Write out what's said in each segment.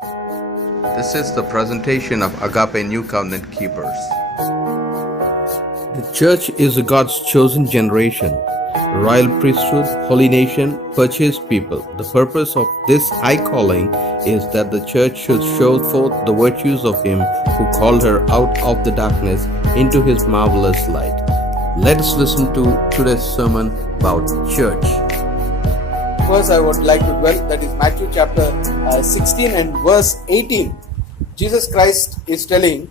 This is the presentation of Agape New Covenant Keepers. The church is God's chosen generation, royal priesthood, holy nation, purchased people. The purpose of this high calling is that the church should show forth the virtues of Him who called her out of the darkness into His marvelous light. Let us listen to today's sermon about church. First, I would like to dwell, that is Matthew chapter 16 and verse 18. Jesus Christ is telling,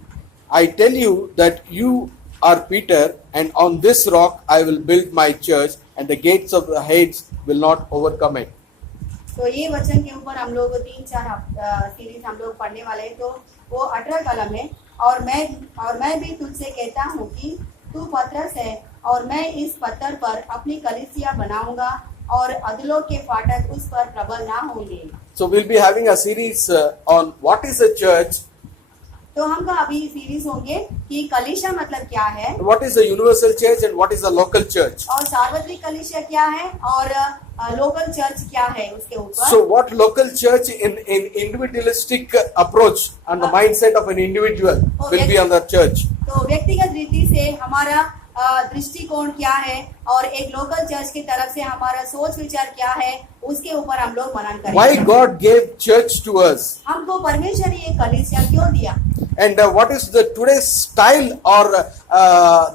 I tell you that you are Peter, and on this rock I will build my church, and the gates of the Hades will not overcome it. तो ये वचन के ऊपर हम लोग 3-4 series हम लोग पढ़ने वाले हैं। तो वो 18 कलम है, और मैं भी तुझसे कहता हूँ कि तू पतरस है, और मैं इस पत्थर पर अपनी कलीसिया बनाऊंगा, और अधलों के फाटक उस पर प्रबल ना होंगे। So we'll be having a series on what is a church, तो हमका अभी सीरीज होंगे कि कलीसिया मतलब क्या है, what is a universal church, and what is a local church. और सार्वत्रिक कलीसिया क्या है, और लोकल चर्च क्या है उसके ऊपर। So what local church in individualistic approach and the mindset of an individual will be on the church. तो व्यक्तिगत रीति से हमारा दृष्टिकोण क्या है, और एक लोकल चर्च की तरफ से हमारा सोच विचार क्या है, उसके ऊपर हम लोग मनन करेंगे। Why God gave church to us, हमको परमेश्वर ये कलीसिया क्यों दिया, and what is the today's style or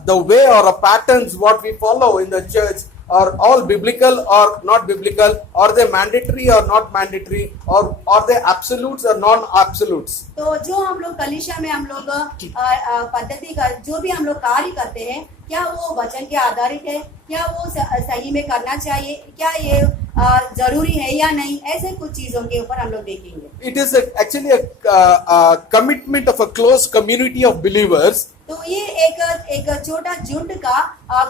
the way or patterns what we follow in the church, are all biblical or not biblical, are they mandatory or not mandatory, or are they absolutes or non-absolutes. तो जो हम लोग कलीसिया में हम लोग पद्धति का जो भी हम लोग कार्य करते हैं, क्या वो वचन के आधारित है, क्या वो सही में करना चाहिए, क्या ये जरूरी है या नहीं, ऐसे कुछ चीजों के ऊपर हम लोग देखेंगे। It is actually a commitment of a close community of believers. तो ये एक छोटा झुंड का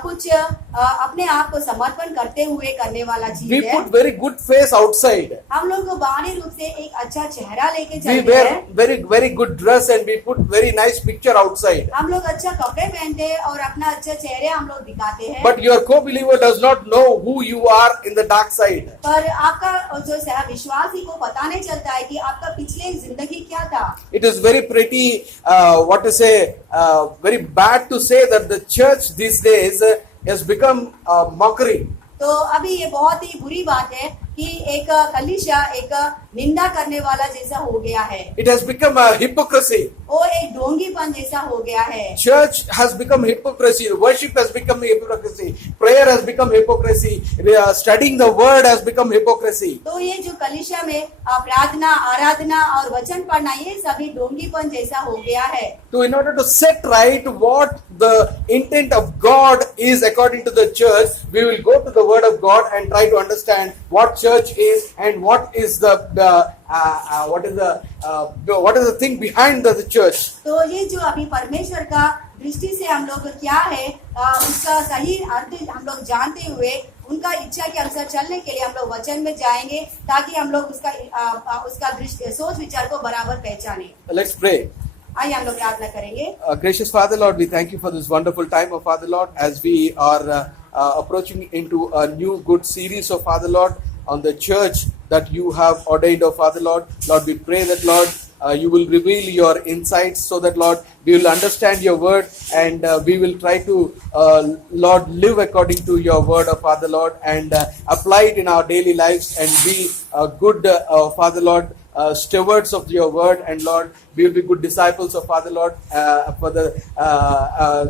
कुछ अपने आप को समर्पण करते हुए करने वाला चीज We है। put very good face outside. हम लोग को बाहरी रूप से एक अच्छा चेहरा लेके We चलते wear हैं, very good dress, and we put very nice picture outside. हम लोग अच्छा कपड़े पहनते हैं और अपना अच्छा चेहरे हम लोग दिखाते हैं। But your co-believer does not know who you are in the dark side. पर आपका जो सह विश्वासी को पता नहीं चलता है कि आपका पिछले जिंदगी क्या था। It is very pretty, very bad to say that the church these days has become a mockery. तो अभी ये बहुत ही बुरी बात है कि एक कलीसिया एक निंदा करने वाला जैसा हो गया है। It has become a hypocrisy. वो एक ढोंगीपन जैसा हो गया है। Church has become hypocrisy. Worship has become hypocrisy. Prayer has become hypocrisy. Studying the word has become hypocrisy. तो ये जो कलीसिया में प्रार्थना, आराधना और वचन पढ़ना, ये सभी ढोंगीपन जैसा हो गया है। So in order to set right what the intent of God is according to the church, we will go to the word of God and try to understand what church is and what is the thing behind the church. तो ये जो अभी परमेश्वर का दृष्टि से हम लोग क्या है, उसका सही अर्थ हम लोग जानते हुए उनका इच्छा के अनुसार चलने के लिए हम लोग वचन में जाएंगे, ताकि हम लोग उसका दृष्टि सोच विचार को बराबर पहचाने। Let's pray. आइए हम लोग प्रार्थना करेंगे। Gracious Father Lord, we thank you for this wonderful time of Father Lord, as we are approaching into a new good series of Father Lord on the church that you have ordained, of Father Lord. Lord, we pray that Lord, you will reveal your insights so that Lord, we will understand your word, and we will try to Lord, live according to your word, of Father Lord, and apply it in our daily lives, and be a good Father Lord, stewards of your word, and Lord, we will be good disciples of Father Lord, for the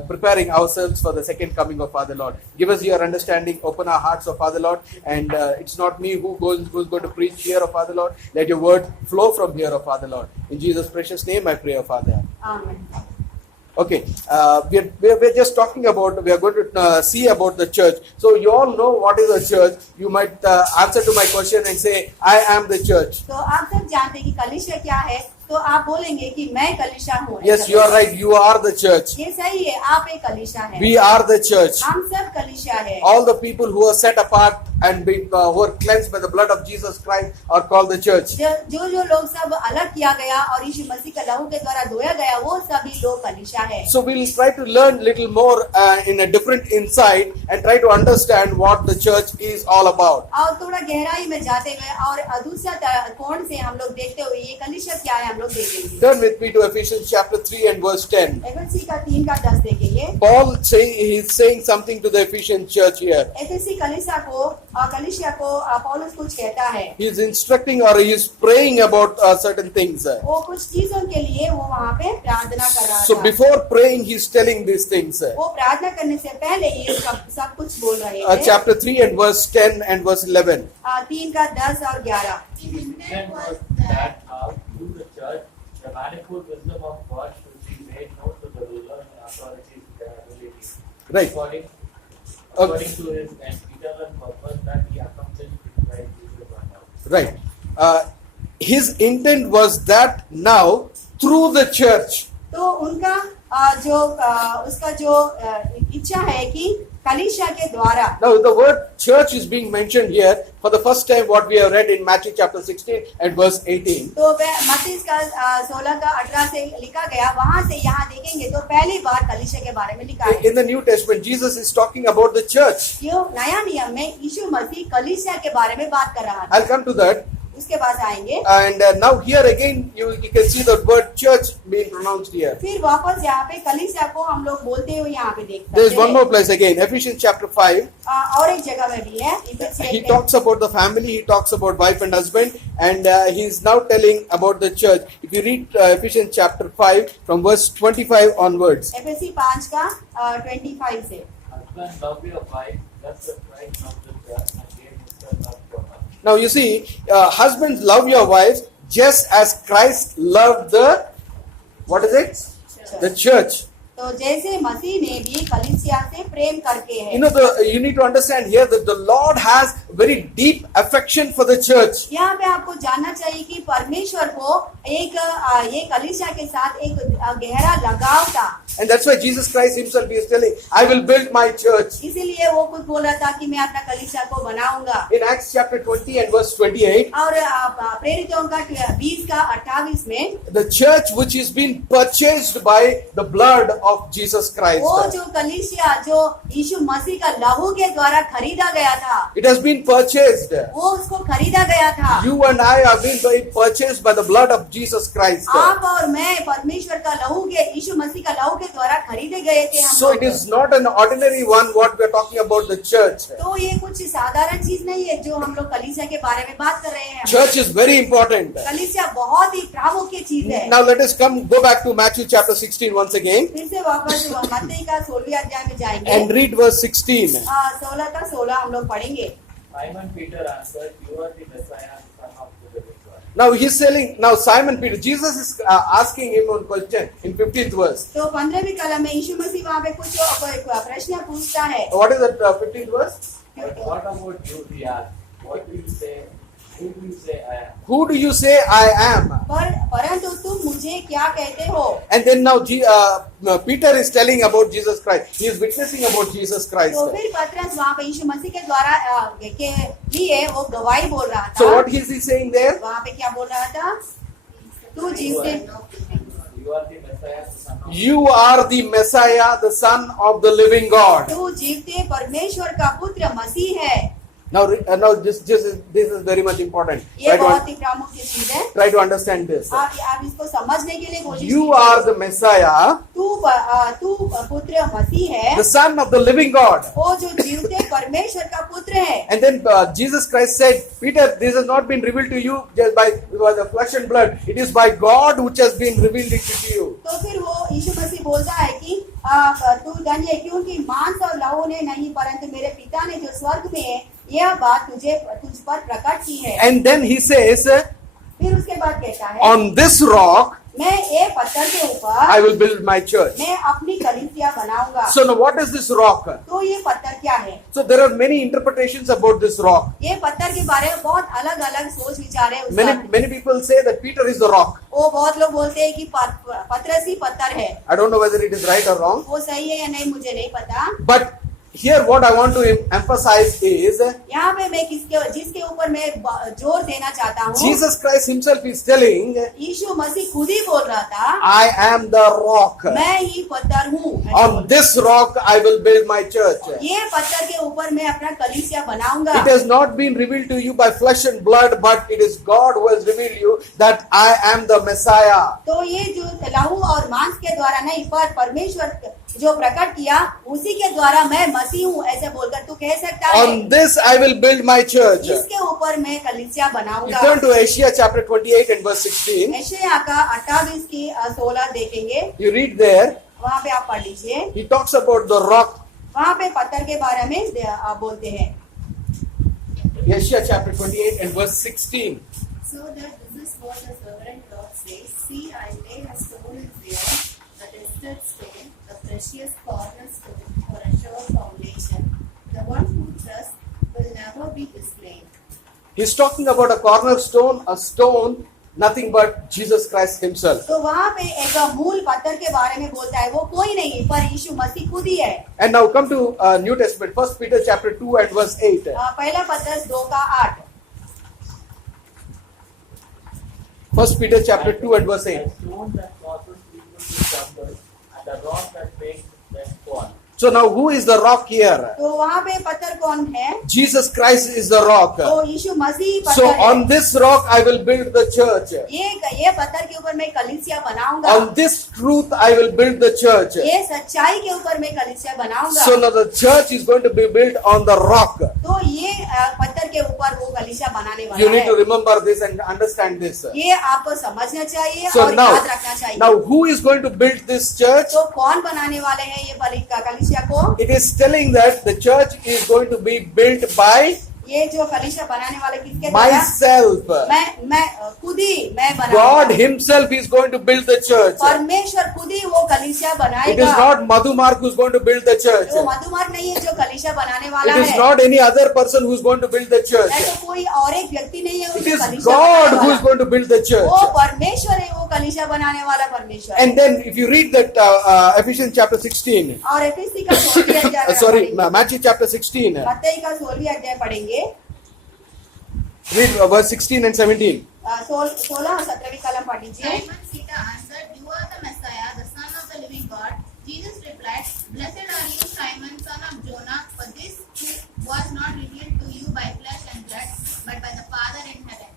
preparing ourselves for the second coming of Father Lord. Give us your understanding, open our hearts, of Father Lord, and it's not me who's going to preach here, of Father Lord. Let your word flow from here, of Father Lord. In Jesus' precious name I pray, of Father. Amen. Okay, we're just talking about, we are going to see about the church. So you all know what is a church. You might answer to my question and say, I am the church. तो आप सब जानते हैं कि कलीसिया क्या है, तो आप बोलेंगे कि मैं कलीसिया हूँ। Yes, you are right. You are the church. ये सही है, आप एक कलीसिया है। We are the church. हम सब कलीसिया है। All the people who are set apart and been who are cleansed by the blood of Jesus Christ are called the church. जो लोग सब अलग किया गया और यीशु मसीह के लहू के द्वारा धोया गया, वो सभी लोग कलीसिया है। So we'll try to learn little more in a different insight and try to understand what the church is all about. और थोड़ा गहराई में जाते हुए और दूसरा कोण से हम लोग देखते हुए ये कलीसिया क्या है हम लोग देखेंगे। Turn with me to Ephesians chapter 3 and verse 10. FSc का 3 का 10 देखेंगे। Paul he's saying something to the Ephesian church here. FSc कलीसिया को पौलुस कुछ कहता है। He's instructing or he's praying about certain things. वो कुछ चीजों के लिए वो वहाँ पे प्रार्थना कर रहा So था। before praying, he's telling these things. वो प्रार्थना करने से पहले ये सब कुछ बोल रहे थे। Chapter 3 and verse 10 and verse 11. 3 का 10 और 11। Intent was that through the church, the manifold wisdom of God should be made known to the rulers and authorities in their ability, Right. according to his eternal purpose that he accomplished in Christ Jesus our Lord. Right. His intent was that now through the church. तो उनका उसका जो इच्छा है कि कलीसिया के द्वारा। Now the word church is being mentioned here for the first time, what we have read in Matthew chapter 16 and verse 18. तो मत्ती का 16 का 18 से लिखा गया, वहां से यहाँ देखेंगे तो पहली बार कलीसिया के बारे में लिखा है। In the New Testament, Jesus is talking about the church. यो नया नियम में यीशु मसीह कलीसिया के बारे में बात कर रहा था। I'll come to that. उसके पास आएंगे। And now here again you can see the word church being pronounced here. फिर वापस यहाँ पे कलीसिया को हम लोग बोलते हुए यहाँ पे देख सकते हैं। There is one more place again, Ephesians chapter 5. और एक जगह में भी है। He talks about the family, he talks about wife and husband, and he is now telling about the church. If you read Ephesians chapter 5 from verse 25 onwards. FSc 5 का 25 से। Husband, love your wife, just as Christ loved the church and gave himself up for her. Now you see, husbands, love your wives just as Christ loved the, what is it? The church. तो जैसे मसीह ने भी कलीसिया से प्रेम करके है। You need to understand here that the Lord has very deep affection for the church. यहाँ पे आपको जानना चाहिए कि परमेश्वर को एक ये कलीसिया के साथ एक गहरा लगाव था। And that's why Jesus Christ himself is telling, I will build my church. इसीलिए वो खुद बोल रहा था कि मैं अपना कलीसिया को बनाऊंगा। In Acts chapter 20 and verse 28, और प्रेरितों का 20 का 28 में the church which is being purchased by the blood of Jesus Christ. वो जो कलीसिया जो यीशु मसीह का लहू के द्वारा खरीदा गया था, It has been purchased. वो उसको खरीदा गया था। You and I have been purchased by the blood of Jesus Christ. आप और मैं परमेश्वर का लहू के यीशु मसीह का लहू के द्वारा खरीदे गए थे हम So लोग। it is not an ordinary one what we are talking about the church. तो ये कुछ साधारण चीज नहीं है जो हम लोग कलीसिया के बारे में बात कर रहे हैं। Church is very important. कलीसिया बहुत ही प्रामुख्य चीज है। Now let us go back to Matthew chapter 16 once again फिर से वापस मत्ती का 16वें अध्याय में जाएंगे। and read verse 16. 16 का 16 हम लोग पढ़ेंगे। Simon Peter answered, you are the Messiah, Son of the living God. Now he's telling, now Simon Peter, Jesus is asking him one question in 15th verse. तो 15वीं कलम में यीशु मसीह वहाँ पे कुछ प्रश्न पूछता है। What is that 15th verse? But what about you, he asked? What do you say? Who do you say I am? Who do you say I am? परंतु तुम मुझे क्या कहते हो? And then now Peter is telling about Jesus Christ. He is witnessing about Jesus Christ. तो फिर पतरस वहाँ पे यीशु मसीह के द्वारा के लिए वो गवाही बोल रहा था। So what is he saying there? वहाँ पे क्या बोल रहा था? तू जीवते You are the Messiah, the Son of You are the Messiah, the Son of the living God. तू जीवते परमेश्वर का पुत्र मसीह है। Now this is very much important. ये बहुत ही प्रामुख्य चीज है। Try to understand this. आप इसको समझने के लिए कोशिश You are the Messiah, तू पुत्र मसीह है, the Son of the living God. वो जो जीवते परमेश्वर का पुत्र है। And then Jesus Christ said, Peter, this has not been revealed to you just by the flesh and blood. It is by God which has been revealed it to you. तो फिर वो यीशु मसीह बोलता है कि तू धन्य है क्योंकि मांस और लहू ने नहीं परंतु मेरे पिता ने जो स्वर्ग में है यह बात तुझ पर प्रकट की है। And then he says, फिर उसके बाद कहता है on this rock मैं एक पत्थर के I ऊपर will build my church. मैं अपनी कलीसिया बनाऊंगा। So now what is this rock? तो ये पत्थर क्या है? So there are many interpretations about this rock. ये पत्थर के बारे में बहुत अलग अलग सोच विचार है उसका। Many people say that Peter is the rock. वो बहुत लोग बोलते हैं कि पतरस ही पत्थर है। I don't know whether it is right or wrong. वो सही है या नहीं मुझे नहीं पता। But here what I want to emphasize is यहाँ पे मैं जिसके ऊपर मैं जोर देना चाहता हूँ, Jesus Christ himself is telling, यीशु मसीह खुद ही बोल रहा था, I am the rock. मैं ही पत्थर हूँ। On this rock I will build my church. ये पत्थर के ऊपर मैं अपना कलीसिया बनाऊंगा। It has not been revealed to you by flesh and blood, but it is God who has revealed you that I am the Messiah. तो ये जो लहू और मांस के द्वारा नहीं, पर परमेश्वर जो प्रकट किया उसी के द्वारा मैं मसीह हूँ ऐसे बोलकर तू कह सकता है। On this I will build my church. इसके ऊपर मैं कलीसिया You बनाऊंगा। turn to Isaiah chapter 28 and verse 16. यशायाह का 28 की 16 देखेंगे, You read there, वहाँ पे आप पढ़ लीजिए। he talks about the rock. वहाँ पे पत्थर के बारे में आप बोलते हैं। Isaiah chapter 28 and verse 16. So that this is what the sovereign Lord says, see, I lay a stone in Zion, the tested stone, the precious cornerstone for a sure foundation. The one who trusts will never be dismayed. He's talking about a cornerstone, a stone, nothing but Jesus Christ himself. तो वहाँ पे एक मूल पत्थर के बारे में बोलता है, वो कोई नहीं पर यीशु मसीह खुद ही है। And now come to New Testament, 1 Peter chapter 2 and verse 8. पहला पत्रस 2 का 8। 1 Peter chapter 2 and verse 8. The stone that causes people to stumble, and the rock that makes them fall. So now who is the rock here? तो वहाँ पे पत्थर कौन है? Jesus Christ is the rock. तो यीशु मसीह So पत्थर है। on this rock I will build the church. ये पत्थर के ऊपर मैं कलीसिया बनाऊंगा। On this truth I will build the church. ये सच्चाई के ऊपर मैं कलीसिया बनाऊंगा। So now the church is going to be built on the rock. तो ये पत्थर के ऊपर वो कलीसिया बनाने वाला You need to है। remember this and understand this. ये आपको समझना चाहिए So और याद रखना चाहिए। now who is going to build this church? तो कौन बनाने वाले हैं ये कलीसिया को? It is telling that the church is going to be built by ये जो कलीसिया बनाने वाले किसके द्वारा? myself. मैं खुद ही मैं God बनाऊंगा। himself is going to build the church. परमेश्वर खुद ही वो कलीसिया It is बनाएगा। not Madhumark who is going to build the church. वो मधुमार्ग नहीं है जो कलीसिया बनाने वाला It is है। not any other person who is going to build the church. ऐसा कोई और एक व्यक्ति नहीं है It जो is कलीसिया God बनाने who is वाला। going to build the church. वो परमेश्वर है, वो कलीसिया बनाने वाला परमेश्वर है। And then if you read that Ephesians chapter 16, और एफएससी का 16वां अध्याय अगर sorry, पढ़ेंगे, Matthew chapter 16, मत्ती का 16वां अध्याय पढ़ेंगे, read verse 16 and 17. 16 और 17वीं कलम पढ़ लीजिए। Simon Peter answered, You are the Messiah, the Son of the living God. Jesus replied, Blessed are you, Simon, son of Jonah, for this was not revealed to you by flesh and blood, but by the Father in heaven.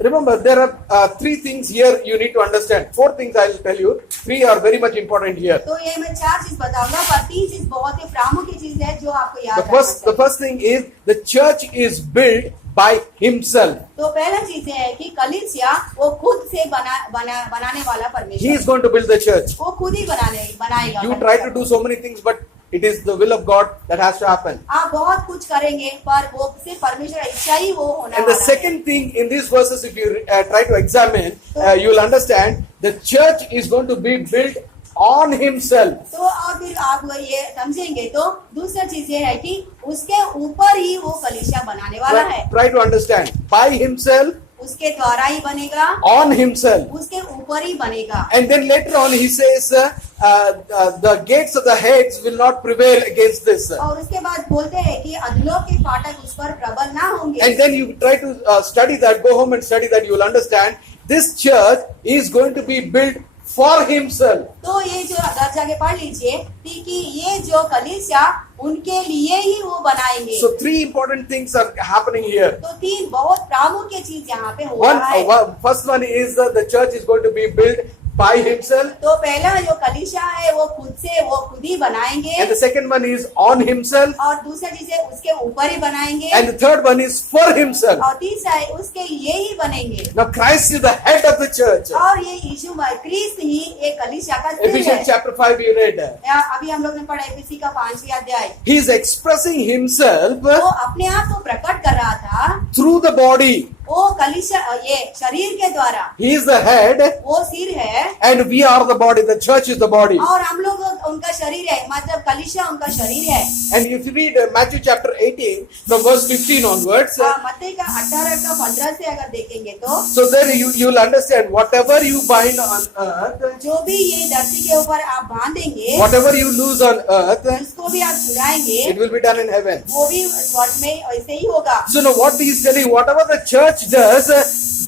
Remember, there are three things here you need to understand. Four things I will tell you. Three are very much important here. तो ये मैं 4 चीज बताऊंगा, पर 3 चीज बहुत ही प्रामुख्य चीज है जो आपको याद The रखना first चाहिए। thing is the church is built by himself. तो पहला चीज ये है कि कलीसिया वो खुद से बनाने वाला He परमेश्वर is going to build the church. वो खुद ही बनाएगा। You try to do so many things, but it is the will of God that has to happen. आप बहुत कुछ करेंगे पर वो सिर्फ परमेश्वर इच्छा ही वो होना And the वाला है। second thing in these verses, if you try to examine, you will understand the church is going to be built on himself. तो और फिर आप ये समझेंगे तो दूसरा चीज ये है कि उसके ऊपर ही वो कलीसिया बनाने वाला है। Try to understand. By himself, उसके द्वारा ही बनेगा, on himself. उसके ऊपर ही बनेगा। And then later on he says, the gates of the heads will not prevail against this. और उसके बाद बोलते हैं कि अधलों के फाटक उस पर प्रबल ना होंगे। And then you try to study that, go home and study that, you will understand this church is going to be built for himself. तो ये जो घर जाके पढ़ लीजिए कि ये जो कलीसिया उनके लिए ही वो बनाएंगे। So three important things are happening here. तो 3 बहुत प्रामुख्य चीज यहाँ पे हो रहा है। First one is that the church is going to be built by himself. तो पहला जो कलीसिया है वो खुद ही बनाएंगे। And the second one is on himself. और दूसरा चीज है उसके ऊपर ही बनाएंगे। And the third one is for himself. और तीसरा है उसके लिए ही बनेंगे। Now Christ is the head of the church. और ये यीशु क्रिस्त ही एक कलीसिया का सिर है। Ephesians chapter 5 we read. अभी हम लोग ने पढ़ा एफएससी का 5वां अध्याय। He is expressing himself वो अपने आप को प्रकट कर रहा था, through the body. वो कलीसिया ये शरीर के द्वारा He is the head, वो सिर है and we are the body. The church is the body. और हम लोग उनका शरीर है, मतलब कलीसिया उनका शरीर है। And if you read Matthew chapter 18 from verse 15 onwards, मत्ती का 18 का 15 से अगर देखेंगे तो so then you'll understand whatever you bind on earth, जो भी ये धरती के ऊपर आप बांधेंगे, whatever you lose on earth, जिसको भी आप छुड़ाएंगे, it will be done in heaven. वो भी स्वर्ग में ऐसे ही होगा। So now what he is telling, whatever the church does,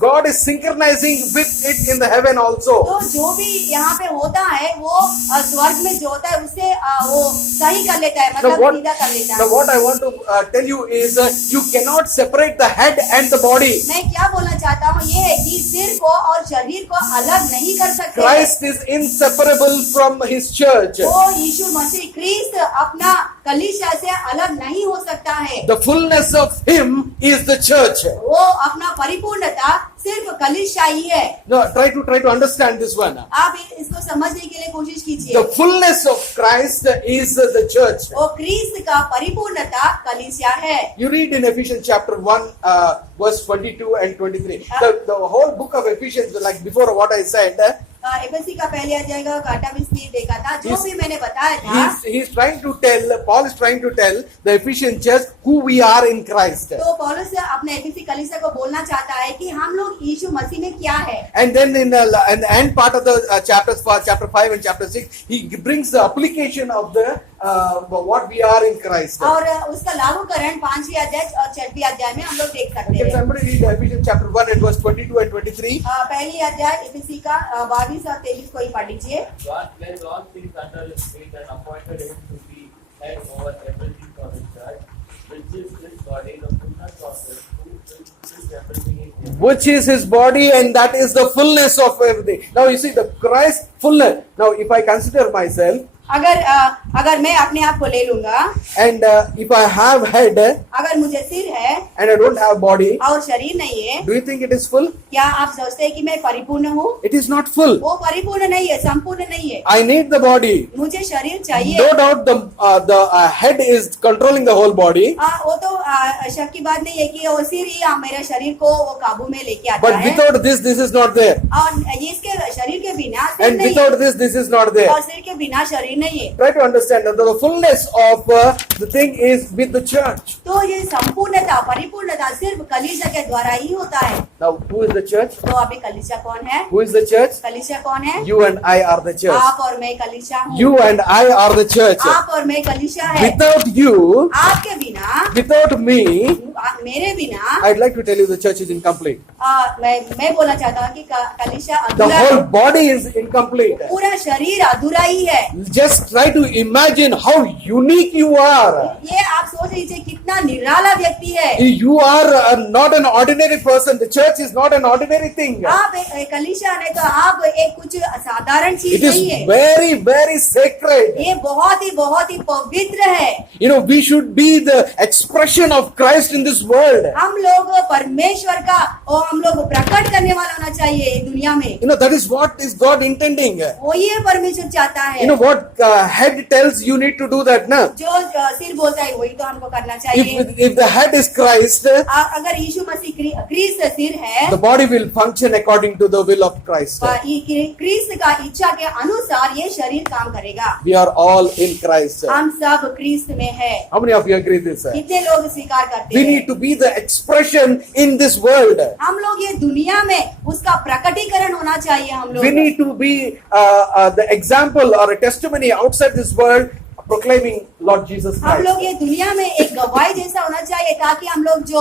God is synchronizing with it in the heaven also. तो जो भी यहाँ पे होता है वो स्वर्ग में जो होता है उससे वो सही कर लेता है, मतलब सीधा कर लेता Now है। what I want to tell you is you cannot separate the head and the body. मैं क्या बोलना चाहता हूँ ये है कि सिर को और शरीर को अलग नहीं कर सकते। Christ is inseparable from his church. वो यीशु मसीह क्रिस्त अपना कलीसिया से अलग नहीं हो सकता है। The fullness of him is the church. वो अपना परिपूर्णता सिर्फ कलीसिया ही है। No, try to understand this one. आप इसको समझने के लिए कोशिश कीजिए। The fullness of Christ is the church. वो क्रिस्त का परिपूर्णता कलीसिया है। You read in Ephesians chapter 1 verse 22 and 23. The whole book of Ephesians, like before what I said, FSc का पहले अध्याय का 28 देखा था, जो भी मैंने बताया था। he's trying to tell, Paul is trying to tell the Ephesian church who we are in Christ. तो पौलुस अपने एफएससी कलीसिया को बोलना चाहता है कि हम लोग यीशु मसीह में क्या है। And then in the end part of the chapter 5 and chapter 6, he brings the application of the what we are in Christ. और उसका लागूकरण 5वीं अध्याय और 6वीं अध्याय में हम लोग देख सकते Can हैं। somebody read Ephesians chapter 1 and verse 22 and 23? पहली अध्याय एफएससी का 22 और 23 को ही पढ़ लीजिए। God placed all things under his feet and appointed him to be head over everything for his church, which is his body, the fullness of it, who fills everything in him. Which is his body, and that is the fullness of everything. Now you see the Christ fullness. Now if I consider myself, अगर मैं अपने आप को ले लूंगा, and if I have head अगर मुझे सिर है and I don't have body, और शरीर नहीं है, do you think it is full? क्या आप सोचते हैं कि मैं परिपूर्ण हूँ? It is not full. वो परिपूर्ण नहीं है, संपूर्ण नहीं है। I need the body. मुझे शरीर चाहिए। No doubt the head is controlling the whole body. वो तो शक की बात नहीं है कि वो सिर ही मेरे शरीर को वो काबू में लेके आता But है। without this is not there. और इसके शरीर के बिना सिर And नहीं है, without this is not there. और सिर के बिना शरीर नहीं है। Try to understand that the fullness of the thing is with the church. तो ये संपूर्णता परिपूर्णता सिर्फ कलीसिया के द्वारा ही होता है। Now who is the church? तो अभी कलीसिया कौन है? Who is the church? कलीसिया कौन है? You and I are the church. आप और मैं कलीसिया हूँ। You and I are the church. आप और मैं कलीसिया है। Without you, आपके बिना, without me, मेरे बिना, I'd like to tell you the church is incomplete. मैं बोलना चाहता हूँ कि कलीसिया The अधूरा whole है। body is incomplete. पूरा शरीर अधूरा ही है। Just try to imagine how unique you are. ये आप सोच लीजिए कितना निराला व्यक्ति है। You are not an ordinary person. The church is not an ordinary thing. आप एक कलीसिया नहीं तो आप एक कुछ साधारण It चीज नहीं is है। very, very sacred. ये बहुत ही पवित्र है। You know, we should be the expression of Christ in this world. हम लोग परमेश्वर का और हम लोग प्रकट करने वाला होना चाहिए दुनिया में। You know, that is what is God intending. वो ये परमेश्वर चाहता है। You know what head tells you need to do that, na? जो सिर बोलता है वही तो हमको करना चाहिए। If the head is Christ, अगर यीशु मसीह क्रिस्त सिर है, the body will function according to the will of Christ. क्रिस्त का इच्छा के अनुसार ये शरीर काम करेगा। We are all in Christ. हम सब क्रिस्त में है। How many of you agree this? कितने लोग स्वीकार करते We हैं? need to be the expression in this world. हम लोग ये दुनिया में उसका प्रकटीकरण होना चाहिए। हम लोग We need to be the example or a testimony outside this world proclaiming Lord Jesus हम Christ. लोग ये दुनिया में एक गवाही जैसा होना चाहिए ताकि हम लोग जो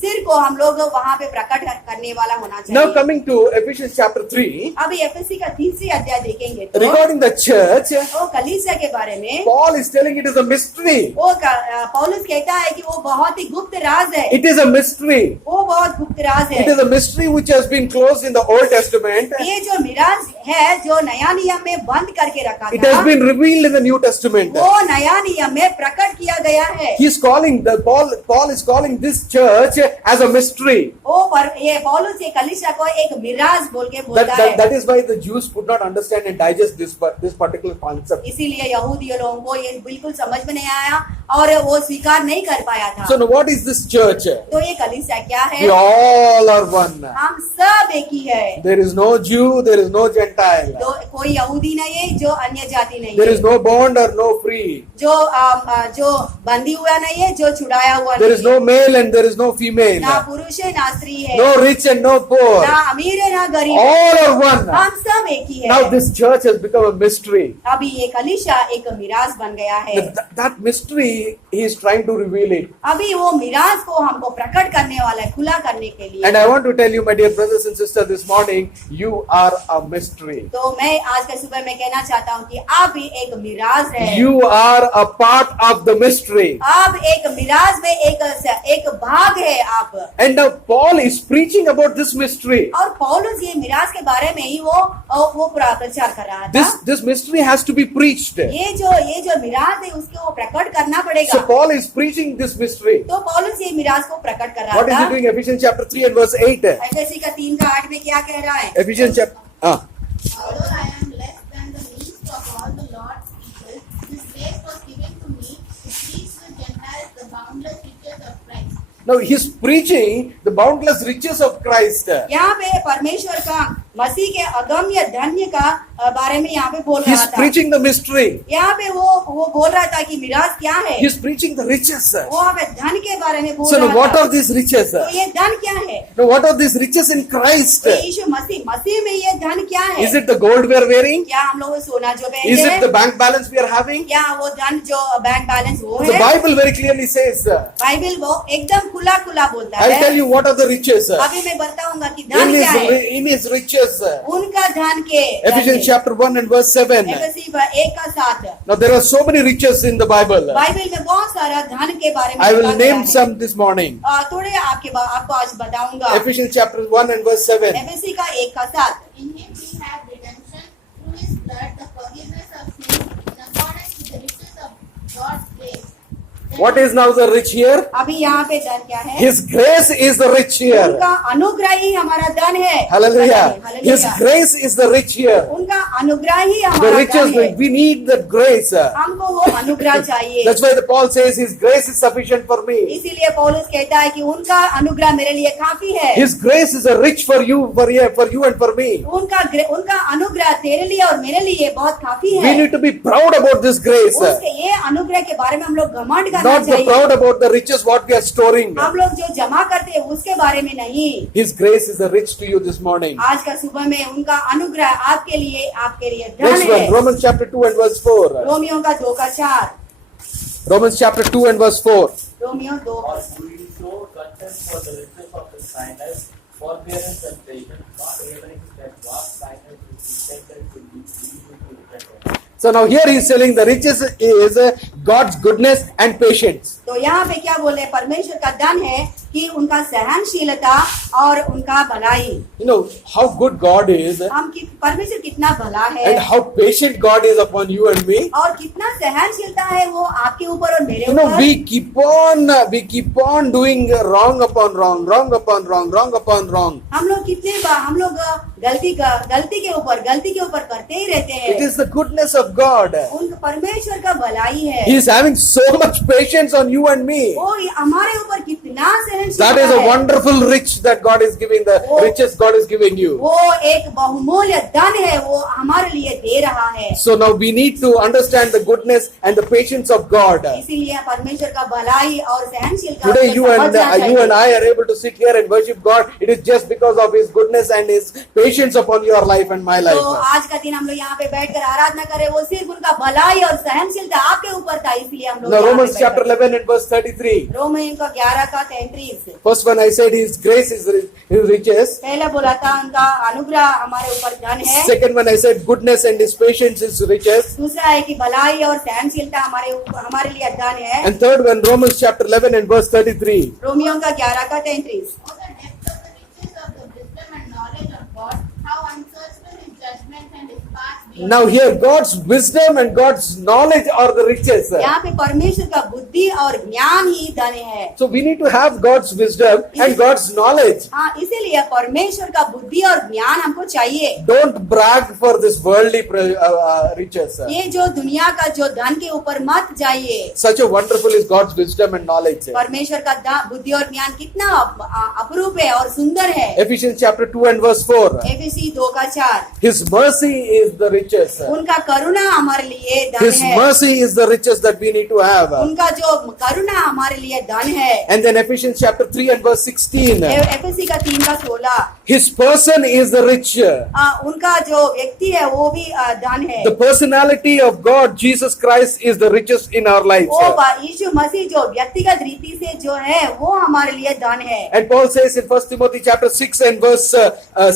सिर को हम लोग वहाँ पे प्रकट करने वाला होना Now चाहिए। coming to Ephesians chapter 3, अभी एफएससी का 3री अध्याय देखेंगे तो regarding the church, वो कलीसिया के बारे में Paul is telling it is a mystery. वो पौलुस कहता है कि वो बहुत ही गुप्त राज है। It is a mystery. वो बहुत गुप्त राज है। It is a mystery which has been closed in the Old Testament. ये जो मिराज है जो नया नियम में बंद करके रखा It has था, been revealed in the New Testament. वो नया नियम में प्रकट किया गया है। He's calling Paul is calling this church as a mystery. वो पर ये पौलुस ये कलीसिया को एक मिराज बोल के बोलता है। That is why the Jews could not understand and digest this particular concept. इसीलिए यहूदी लोगों को ये बिल्कुल समझ में नहीं आया और वो स्वीकार नहीं कर पाया था। So now what is this church? तो ये कलीसिया क्या है? We all are one. हम सब एक ही है। There is no Jew, there is no Gentile. तो कोई यहूदी नहीं है, जो अन्य जाति नहीं There है, is no bond or no free. जो बंदी हुआ नहीं है, जो छुड़ाया हुआ There नहीं is no male and there is no female. ना पुरुष है ना स्त्री है, No rich and no poor. ना अमीर है ना गरीब है, All are one. हम सब एक ही Now है। this church has become a mystery. अभी ये कलीसिया एक मिराज बन गया है। That mystery he is trying to reveal it. अभी वो मिराज को हमको प्रकट करने वाला है, खुला करने के लिए। And I want to tell you, my dear brothers and sisters, this morning, you are a mystery. तो मैं आज के सुबह में कहना चाहता हूँ कि आप भी एक मिराज है। You are a part of the mystery. आप एक मिराज में एक भाग है आप। And now Paul is preaching about this mystery. और पौलुस ये मिराज के बारे में ही वो प्रचार कर रहा था। This mystery has to be preached. ये जो मिराज है उसको वो प्रकट करना पड़ेगा। So Paul is preaching this mystery. तो पौलुस ये मिराज को प्रकट कर रहा What is he था। doing? Ephesians chapter 3 and verse 8. FAC का 3:8 में क्या कह रहा है? Ephesians chapter. Although I am less than the least of all the Lord's people, this grace was given to me to preach to Gentiles the boundless riches of Christ. Now he's preaching the boundless riches of Christ. यहाँ पे परमेश्वर का मसीह के अगम्य धन्य का बारे में यहाँ पे बोल He's रहा था। preaching the mystery. यहाँ पे वो बोल रहा था कि मिराज क्या है। He's preaching the riches. वो यहाँ पे धन के बारे में बोल So now रहा what था। are these riches? तो ये धन क्या है? Now what are these riches in Christ? तो यीशु मसीह में ये धन क्या है? Is it the gold we are wearing? क्या हम लोग सोना जो Is पहनते it the हैं? bank balance we are having? क्या वो धन जो बैंक बैलेंस वो The है? Bible very clearly says. Bible वो एकदम खुला बोलता I'll tell है। you what are the riches. अभी मैं बताऊंगा कि धन क्या है। In his riches. उनका धन के Ephesians chapter 1 and verse 7. FAC 1:7। Now there are so many riches in the Bible. Bible में बहुत सारा धन के बारे में I will बताया गया name है। some this morning. थोड़े आपको आज बताऊंगा। Ephesians chapter 1 and verse 7. FAC का 1:7। In him we have redemption through his blood, the forgiveness of sins, in accordance with the riches of God's grace. What is now the rich here? अभी यहाँ पे धन क्या है? His grace is the rich here. उनका अनुग्रह ही हमारा धन है। Hallelujah. His hallelujah. grace is the rich here. उनका अनुग्रह ही The हमारा धन riches, है। we need that grace. हमको वो अनुग्रह चाहिए। That's why the Paul says his grace is sufficient for me. इसीलिए पौलुस कहता है कि उनका अनुग्रह मेरे लिए काफी है। His grace is a rich for you and for me. उनका अनुग्रह तेरे लिए और मेरे लिए बहुत काफी We है। need to be proud about this grace. उसके ये अनुग्रह के बारे में हम लोग घमंड करना Not be चाहिए। proud about the riches what we are storing. हम लोग जो जमा करते हैं उसके बारे में नहीं। His grace is a rich to you this morning. आज का सुबह में उनका अनुग्रह आपके लिए धन Next one, है। Romans chapter 2 and verse 4. Romeo का 2:4। Romans chapter 2 and verse 4. Romeo 2। Or do you show contempt for the riches of his kindness, forbearance and patience, not realizing that vast kindness is intended to be easy to repentance? So now here he is telling the riches is God's goodness and patience. तो यहाँ पे क्या बोले? परमेश्वर का धन है कि उनका सहनशीलता और उनका भलाई। You know how good God is परमेश्वर कितना भला है and how patient God is upon you and me. और कितना सहनशीलता है वो आपके ऊपर और मेरे You know ऊपर। we keep on doing wrong upon wrong, wrong upon wrong, wrong upon wrong. हम लोग कितने बार हम लोग गलती के ऊपर करते ही रहते हैं। It is the goodness of God. उन परमेश्वर का भलाई है। He is having so much patience on you and me. वो हमारे ऊपर कितना सहनशीलता That is a है। wonderful rich that God is giving, the riches God is giving you. वो एक बहुमूल्य धन है, वो हमारे लिए दे रहा है। So now we need to understand the goodness and the patience of God. इसीलिए परमेश्वर का भलाई और सहनशीलता Today को you समझना चाहिए। and I are able to sit here and worship God. It is just because of His goodness and His patience upon your life and my तो life. आज का दिन हम लोग यहाँ पे बैठकर आराधना करें, वो सिर्फ उनका भलाई और सहनशीलता आपके ऊपर था, इसलिए हम लोग Now यहाँ पे Romans chapter बैठकर- 11 and verse 33. रोमियो का 11 का 33। First one I said His grace is His riches. पहला बोला था उनका अनुग्रह हमारे ऊपर धन है। Second one I said goodness and His patience is riches. दूसरा है कि भलाई और सहनशीलता हमारे लिए धन है। And third one Romans chapter 11 and verse 33. Romeo का 11 का 33। Oh, the depth of the riches of the wisdom and knowledge of God, how unsearchable his judgment and his paths Now here God's wisdom and God's knowledge are the riches. यहाँ पे परमेश्वर का बुद्धि और ज्ञान ही धन है। So we need to have God's wisdom and God's knowledge. हाँ, इसीलिए परमेश्वर का बुद्धि और ज्ञान हमको चाहिए। Don't brag for this worldly riches. ये जो दुनिया का जो धन के ऊपर मत जाइए। Such a wonderful is God's wisdom and knowledge. परमेश्वर का बुद्धि और ज्ञान कितना अपूर्व है और सुंदर है। Ephesians chapter 2 and verse 4. एफेसी 2:4। His mercy is the riches. उनका करुणा हमारे लिए धन His है। mercy is the riches that we need to have. उनका जो करुणा हमारे लिए धन है। And then Ephesians chapter 3 and verse 16. एफेसी का 3:16। His person is the rich. उनका जो व्यक्ति है वो भी धन है। The personality of God, Jesus Christ, is the richest in our lives. वो यीशु मसीह जो व्यक्तिगत रीति से जो है वो हमारे लिए धन है। And Paul says in 1 Timothy chapter 6 and verse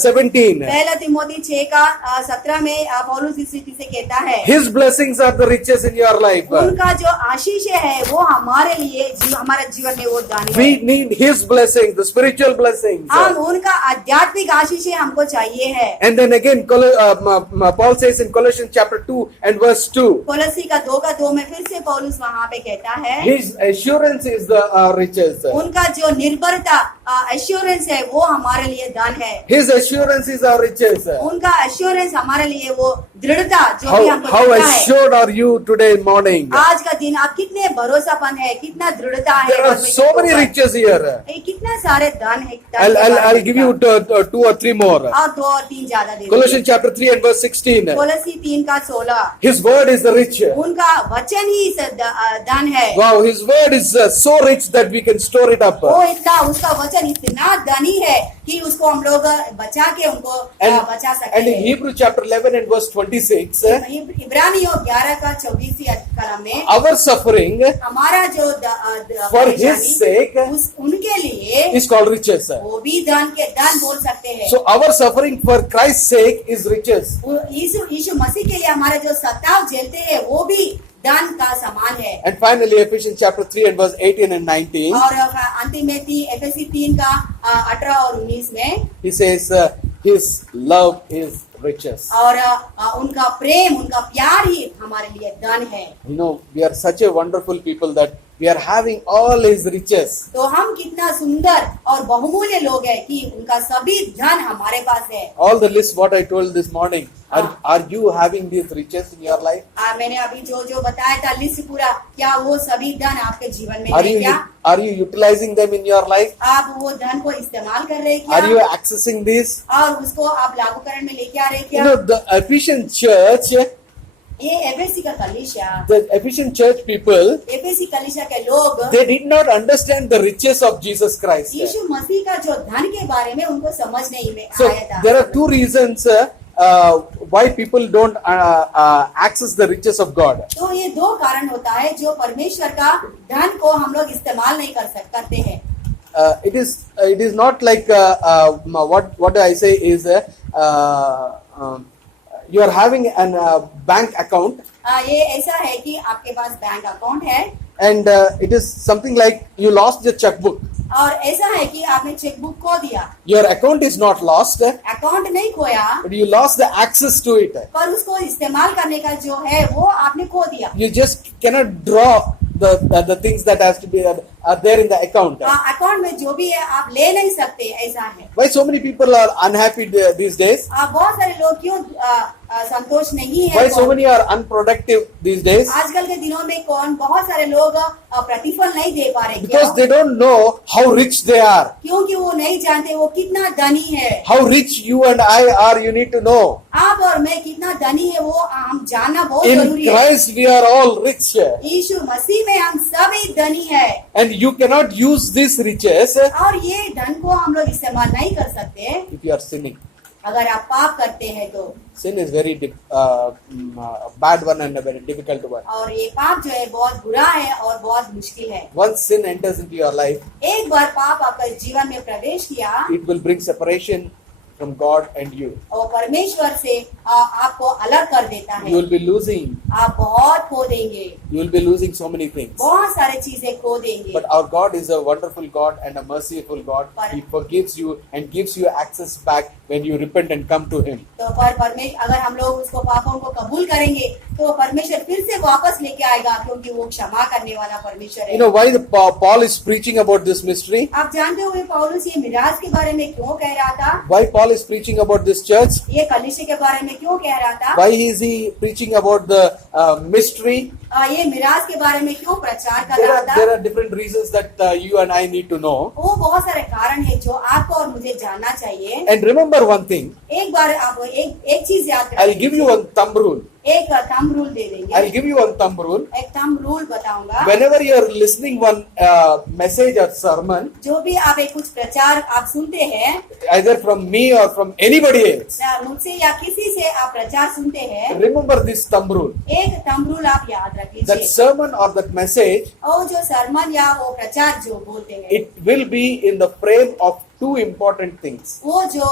17. पहला तिमोथी 6:17 में पौलुस इस रीति से कहता है, His blessings are the riches in your life. उनका जो आशीष है वो हमारे लिए हमारे जीवन में वो धन है। We need His blessings, the spiritual blessings. हम उनका आध्यात्मिक आशीष हमको चाहिए है। And then again, Paul says in Colossians chapter 2 and verse 2. कोलोसी का 2:2 में फिर से पौलुस वहाँ पे कहता है, His assurance is the riches. उनका जो निर्भरता एश्योरेंस है वो हमारे लिए धन है। His assurance is our riches. उनका एश्योरेंस हमारे लिए वो दृढ़ता जो भी हमको How देता है। assured are you today morning? आज का दिन आप कितने भरोसापन है, कितना दृढ़ता है। There are so many riches here. कितना सारे धन है। I'll give you 2 or 3 more. और 2 और 3 ज्यादा दे। Colossians chapter 3 and verse 16. कोलोसी 3:16। His word is the rich. उनका वचन ही धन है। Wow, His word is so rich that we can store it up. वो इतना उसका वचन इतना धनी है कि उसको हम लोग बचा के उनको बचा सकते And in हैं। Hebrew chapter 11 and verse 26, इब्रानियों 11:24 कलम में our suffering हमारा जो for His sake उनके लिए is called riches. वो भी धन बोल सकते हैं। So our suffering for Christ's sake is riches. यीशु मसीह के लिए हमारे जो सताव झेलते हैं वो भी धन का समान है। And finally, Ephesians chapter 3 and verse 18 and 19, और अंतिम में एफेसी 3:18 और 19 में he says, His love is riches. और उनका प्रेम उनका प्यार ही हमारे लिए धन है। You know, we are such a wonderful people that we are having all His riches. तो हम कितना सुंदर और बहुमूल्य लोग हैं कि उनका सभी धन हमारे पास है। All the list what I told this morning, are you having these riches in your life? मैंने अभी जो बताया था लिस्ट पूरा, क्या वो सभी धन आपके जीवन में है क्या? Are you utilizing them in your life? आप वो धन को इस्तेमाल कर रहे हैं क्या? Are you accessing this? और उसको आप लागूकरण में लेके आ रहे हैं You क्या? know, the Ephesian church, ये एफेसी का कलीसिया, the Ephesian church people, एफेसी कलीसिया के लोग they did not understand the riches of Jesus Christ. यीशु मसीह का जो धन के बारे में उनको समझ नहीं में So आया था। there are 2 reasons why people don't access the riches of God. तो ये 2 कारण होता है जो परमेश्वर का धन को हम लोग इस्तेमाल नहीं करते हैं। It is not like what I say is you are having an bank account ये ऐसा है कि आपके पास बैंक अकाउंट है and it is something like you lost your checkbook. और ऐसा है कि आपने चेकबुक खो दिया। Your account is not lost, account नहीं खोया but you lost the access to it. पर उसको इस्तेमाल करने का जो है वो आपने खो दिया। You just cannot draw the things that has to be are there in the account. Account में जो भी है आप ले नहीं सकते, ऐसा है। Why so many people are unhappy these days? बहुत सारे लोग क्यों संतोष नहीं है? Why so many are unproductive these days? आजकल के दिनों में बहुत सारे लोग प्रतिफल नहीं दे पा रहे। Because they don't know how rich they are. क्योंकि वो नहीं जानते वो कितना धनी है। How rich you and I are, you need to know. आप और मैं कितना धनी है वो हम जानना बहुत In जरूरी है। Christ we are all rich. यीशु मसीह में हम सभी धनी है। And you cannot use these riches और ये धन को हम लोग इस्तेमाल नहीं कर सकते if you are sinning. अगर आप पाप करते हैं तो। Sin is very bad one and a very difficult one. और ये पाप जो है बहुत बुरा है और बहुत मुश्किल है। Once sin enters into your life, एक बार पाप आपके जीवन में प्रवेश किया it will bring separation from God and you. और परमेश्वर से आपको अलग कर देता है। You will be losing. आप बहुत खो देंगे। You will be losing so many things. बहुत सारे चीजें खो देंगे। But our God is a wonderful God and a merciful God. He forgives you and gives you access back when you repent and come to Him. तो पर परमेश्वर अगर हम लोग उसको पापों को कबूल करेंगे तो परमेश्वर फिर से वापस लेके आएगा, क्योंकि वो क्षमा करने वाला परमेश्वर You है। know why Paul is preaching about this mystery? आप जानते हो पौलुस ये मिराज के बारे में क्यों कह रहा था? Why Paul is preaching about this church? ये कलीसिया के बारे में क्यों कह रहा था? Why is he preaching about the mystery? ये मिराज के बारे में क्यों प्रचार कर रहा था? There are different reasons that you and I need to know. वो बहुत सारे कारण है जो आपको और मुझे जानना चाहिए। And remember one thing, एक बार आप एक चीज याद I'll रखिए। give you one thumb rule. एक थंब रूल दे देंगे। I'll give you one thumb rule. एक थंब रूल बताऊंगा। Whenever you're listening one message or sermon, जो भी आप एक कुछ प्रचार आप सुनते हैं, either from me or from anybody else, या मुझसे या किसी से आप प्रचार सुनते हैं, remember this thumb rule. एक थंब रूल आप याद That रखिए। sermon or that message, और जो सरमन या वो प्रचार जो बोलते हैं, it will be in the frame of two important things. वो जो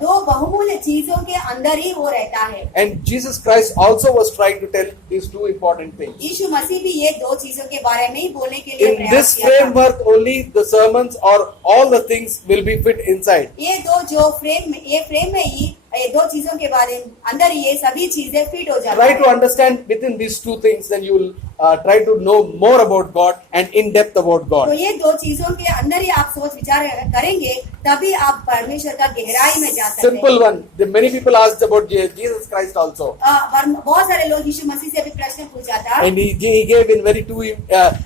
दो बहुमूल्य चीजों के अंदर ही वो रहता है। And Jesus Christ also was trying to tell these two important things. यीशु मसीह भी ये दो चीजों के बारे में ही बोलने के लिए In प्रयास this किया था। framework, only the sermons or all the things will be fit inside. ये दो जो फ्रेम में ही ये दो चीजों के बारे में अंदर ये सभी चीजें फिट हो जाती Try to है। understand within these two things, then you will try to know more about God and in depth about तो God. ये दो चीजों के अंदर ही आप सोच विचार करेंगे, तभी आप परमेश्वर का गहराई में जा सकते हैं। Simple one. The many people asked about Jesus Christ also, बहुत सारे लोग यीशु मसीह से भी प्रश्न पूछा था, and he gave in very two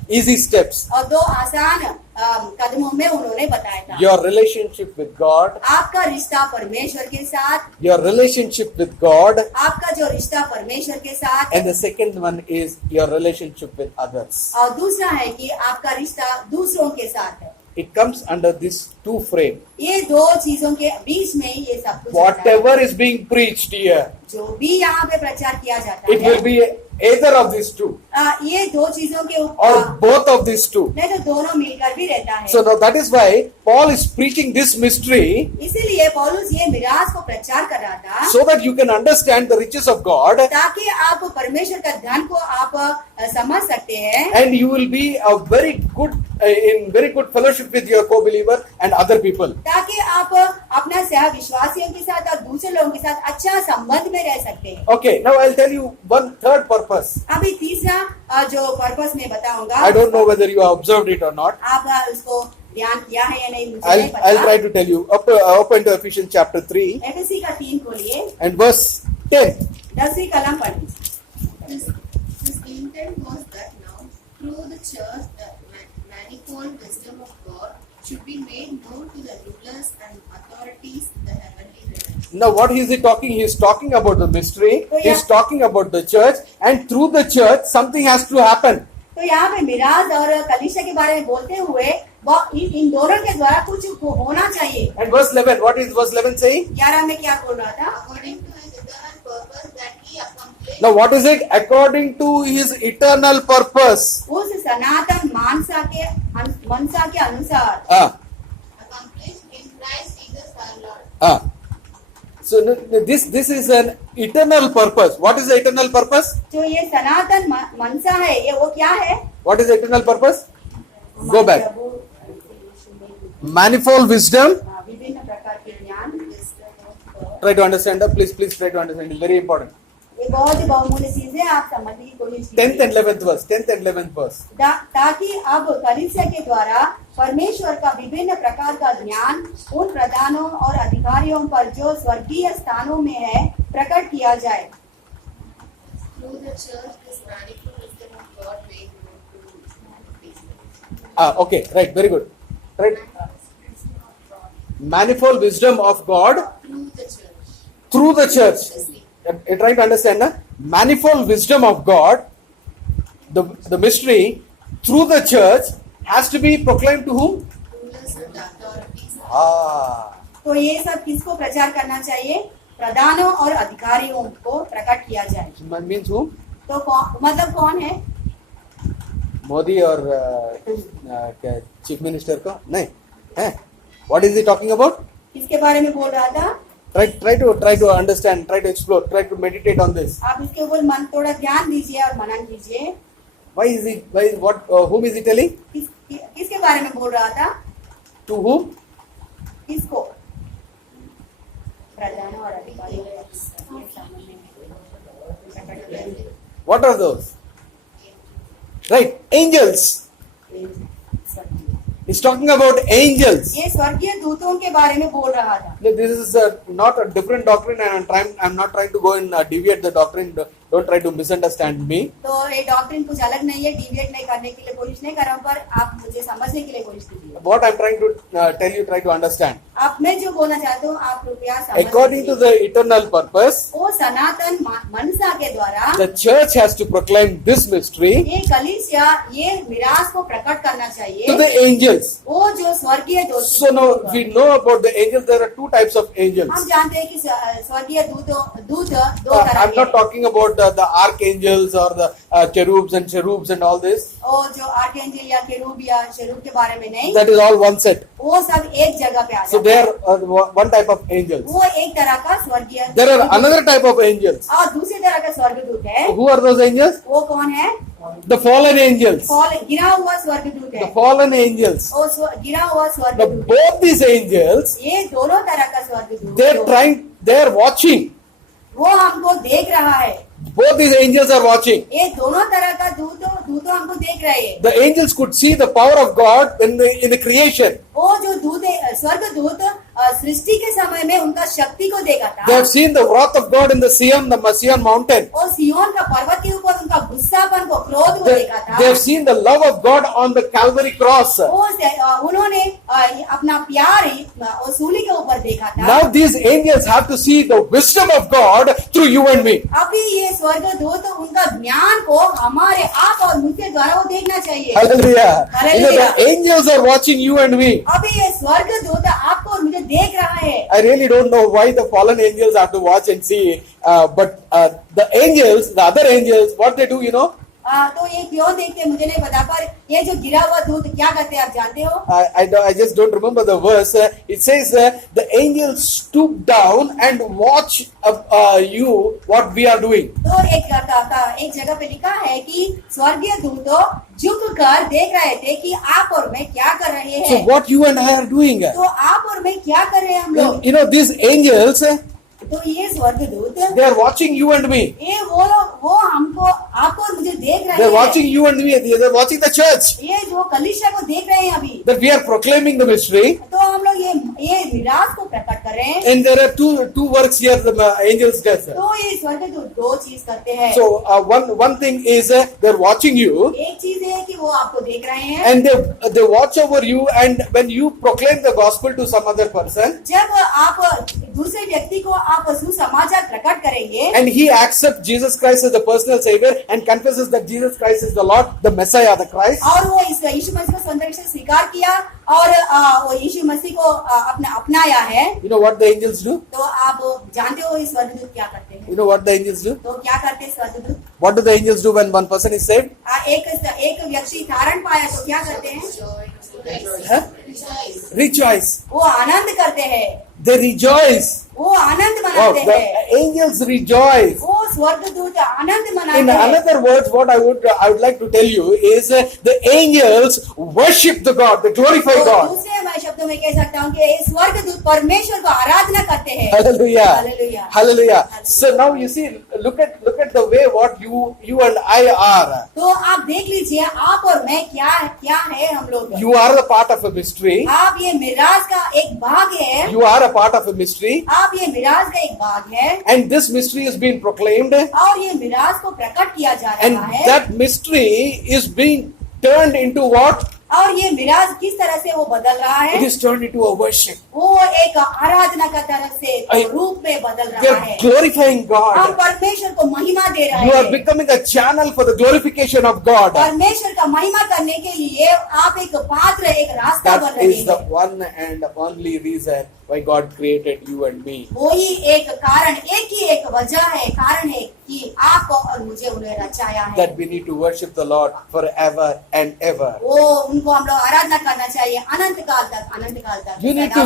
easy steps. और दो आसान कदमों में उन्होंने बताया था। Your relationship with God, आपका रिश्ता परमेश्वर के साथ, your relationship with God, आपका जो रिश्ता परमेश्वर के साथ, and the second one is your relationship with others. और दूसरा है कि आपका रिश्ता दूसरों के साथ है। It comes under these two frame. ये दो चीजों के बीच में ये सब कुछ होता है। Whatever is being preached here, जो भी यहाँ पे प्रचार किया जाता it है, will be either of these two ये दो चीजों के or ऊपर both of these two. नहीं तो दोनों मिलकर भी रहता है। So now that is why Paul is preaching this mystery, इसीलिए पौलुस ये मिराज को प्रचार कर रहा था, so that you can understand the riches of God, ताकि आप परमेश्वर का धन को आप समझ सकते हैं, and you will be a very good in very good fellowship with your co-believer and other people. ताकि आप अपना सह विश्वासियों के साथ और दूसरे लोगों के साथ अच्छा संबंध में रह सकते हैं। Okay, now I'll tell you one third purpose. अभी तीसरा जो पर्पस मैं बताऊंगा, I don't know whether you have observed it or not. आप उसको ध्यान किया है या नहीं मुझे नहीं I'll try पता। to tell you. Open to Ephesians chapter 3 FSc का 3 खोलिए, and verse 10. 10वीं कलम पढ़िए। His intent was that now, through the church, the manifold wisdom of God should be made known to the rulers and authorities in the heavenly realms. Now what is he talking? He is talking about the mystery. So, He is yeah. talking about the church, and through the church something has to happen. तो यहाँ पे मिराज और कलीसिया के बारे में बोलते हुए इन दोनों के द्वारा कुछ होना चाहिए। And verse 11, what is verse 11 saying? 11 में क्या बोल रहा था? According to his eternal purpose that he accomplished. Now what is it? According to his eternal purpose. उस सनातन मनसा के अनुसार Accomplished in Christ Jesus our Lord. So this is an eternal purpose. What is the eternal purpose? जो ये सनातन मनसा है, ये वो क्या है? What is the eternal purpose? Go back. Manifold wisdom. विभिन्न प्रकार के ज्ञान, Try to understand that. Please try to understand. It's very important. ये बहुत ही बहुमूल्य चीज है, आप समझने की कोशिश 10th and कीजिए। 11th verse. 10th and 11th verse. ताकि अब कलीसिया के द्वारा परमेश्वर का विभिन्न प्रकार का ज्ञान उन प्रधानों और अधिकारियों पर जो स्वर्गीय स्थानों में है प्रकट किया जाए। Through the church, this manifold wisdom of God made known to people. Okay. Right. Very good. Right. Manifold wisdom of God Through the church. through the church. This thing. You're trying to understand, na? Manifold wisdom of God, the mystery through the church has to be proclaimed to whom? Rulers and authorities. तो ये सब किसको प्रचार करना चाहिए? प्रधानों और अधिकारियों को प्रकट किया जाए। Means whom? तो मतलब कौन है? मोदी और क्या चीफ मिनिस्टर को नहीं है? What is he talking about? किसके बारे में बोल रहा था? Try to understand, try to explore, try to meditate on this. आप इसके ऊपर मन थोड़ा ध्यान दीजिए और मनन कीजिए। Whom is he telling? किसके बारे में बोल रहा था? To whom? किसको? प्रधान और अधिकारियों के सामने प्रकट हुए। What are those? Right, angels. He's talking about angels. ये स्वर्गीय दूतों के बारे में बोल रहा था। This is not a different doctrine, and I'm not trying to go and deviate the doctrine. Don't try to misunderstand me. तो ये डॉक्ट्रिन कुछ अलग नहीं है, डिविएट नहीं करने के लिए कोशिश नहीं कर रहा हूँ, पर आप मुझे समझने के लिए कोशिश कीजिए। What I'm trying to tell you, try to understand. आप मैं जो बोलना चाहता हूँ आप कृपया समझ According to the eternal purpose, वो सनातन मनसा के द्वारा the church has to proclaim this mystery ये कलीसिया ये मिरास को प्रकट करना to चाहिए। the angels. वो जो स्वर्गीय दूत So now we know about the angels. There are two types of angels. हम जानते हैं कि स्वर्गीय दूत दो तरह I'm के not हैं। talking about the archangels or the cherubs and all this. और जो आर्कएंजल या केरूब या शेरूब के बारे में नहीं, That is all one set. वो सब एक जगह पे आ So जाते they हैं। are one type of angels. वो एक तरह का स्वर्गीय There are another type of angels. और दूसरी तरह का स्वर्गदूत है। Who are those angels? वो कौन है? The fallen angels. गिरा हुआ स्वर्गदूत The है। fallen angels. वो गिरा हुआ Now स्वर्गदूत। both these angels, ये दोनों तरह का स्वर्गदूत they're watching. वो हमको देख रहा है। Both these angels are watching. ये दोनों तरह का दूत हमको देख रहे हैं। The angels could see the power of God in the creation. वो जो दूत स्वर्गदूत सृष्टि के समय में उनका शक्ति को देखा था। They have seen the wrath of God in the Sion mountain. और सियोन का पर्वत के ऊपर उनका गुस्सापन को क्रोध को देखा था। They have seen the love of God on the Calvary cross. उन्होंने अपना प्यार सूली के ऊपर देखा था। Now these angels have to see the wisdom of God through you and me. अभी ये स्वर्गदूत उनका ज्ञान को हमारे आप और मुझे द्वारा वो देखना चाहिए। Hallelujah. Hallelujah. You know, the angels are watching you and me. अभी ये स्वर्गदूत आपको और मुझे देख रहा है। I really don't know why the fallen angels have to watch and see, but the angels, the other angels, what they do, you know? तो ये क्यों देखते मुझे नहीं पता, पर ये जो गिरा हुआ दूत क्या करते हैं आप जानते हो? I just don't remember the verse. It says the angels stoop down and watch you what we are doing. तो एक जगह पे लिखा है कि स्वर्गीय दूत झुक कर देख रहे थे कि आप और मैं क्या कर रहे So हैं। what you and I are doing? तो आप और मैं क्या कर रहे हैं हम लोग? You know, these angels, तो ये स्वर्गदूत they are watching you and me. ये वो हमको आपको और मुझे देख रहे They are हैं। watching you and me. They are watching the church. ये जो कलीसिया को देख रहे हैं अभी, That we are proclaiming the mystery. तो हम लोग ये विराज को प्रकट कर रहे हैं। And there are two works here the angels does. तो ये स्वर्गदूत दो चीज करते हैं। So one thing is they're watching you. एक चीज है कि वो आपको देख रहे हैं। And they watch over you, and when you proclaim the gospel to some other person, जब आप दूसरे व्यक्ति को आप सुसमाचार प्रकट करेंगे, and he accepts Jesus Christ as the personal savior and confesses that Jesus Christ is the Lord, the Messiah, the Christ, और वो इस यीशु मसीह को स्वतंत्र से स्वीकार किया और वो यीशु मसीह को अपनाया है, you know what the angels do? तो आप जानते हो इस स्वर्गदूत क्या करते हैं? You know what the angels do? तो क्या करते हैं स्वर्गदूत? What do the angels do when one person is saved? एक व्यक्ति तारण पाया तो क्या करते हैं? Huh? Rejoice. वो आनंद करते हैं, They rejoice. वो आनंद Wow, मनाते हैं। the angels rejoice. वो स्वर्गदूत आनंद In मनाते हैं। another words, what I would like to tell you is the angels worship the God, they glorify तो God. दूसरे मैं शब्दों में कह सकता हूँ कि ये स्वर्गदूत परमेश्वर को आराधना करते हैं। Hallelujah. Hallelujah. Hallelujah. So now you see, look at the way what you and I are. तो आप देख लीजिए आप और मैं क्या है हम लोग। You are a part of a mystery. आप ये मिराज का एक भाग है। You are a part of a mystery. आप ये मिराज का एक भाग है And this mystery is being proclaimed. और ये मिराज को प्रकट किया जा And रहा है। that mystery is being turned into what? और ये मिराज किस तरह से वो बदल रहा It है? is turned into a worship. वो एक आराधना का तरह से रूप में बदल They रहा are है। glorifying हम God. परमेश्वर को महिमा दे रहे You are हैं। becoming a channel for the glorification of God. परमेश्वर का महिमा करने के लिए आप एक पात्र एक रास्ता बन That रहे is the हैं। one and only reason why God created you and me. वही एक कारण एक वजह है कारण है कि आपको और मुझे उन्हें रचाया है। That we need to worship the Lord forever and ever. वो उनको हम लोग आराधना करना चाहिए अनंत काल तक।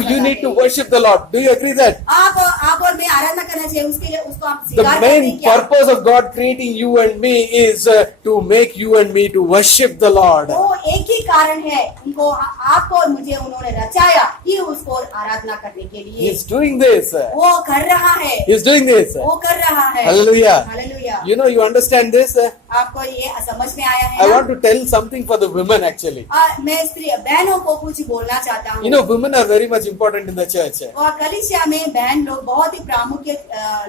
You you need to worship the Lord. Do you agree that? आप और मैं आराधना करना चाहिए, उसके लिए उसको आप The स्वीकार करते हैं main क्या? purpose of God creating you and me is to make you and me to worship the Lord. वो एक ही कारण है, उनको आपको और मुझे उन्होंने रचाया कि उसको आराधना करने के He लिए। is doing this. वो कर रहा है, He is doing this. वो कर रहा है। Hallelujah. Hallelujah. You know, you understand this? आपको ये समझ में आया है I ना? want to tell something for the women actually. मैं स्त्री बहनों को कुछ बोलना चाहता हूँ। You know, women are very much important in the church. और कलीसिया में बहन लोग बहुत ही प्रामुख्य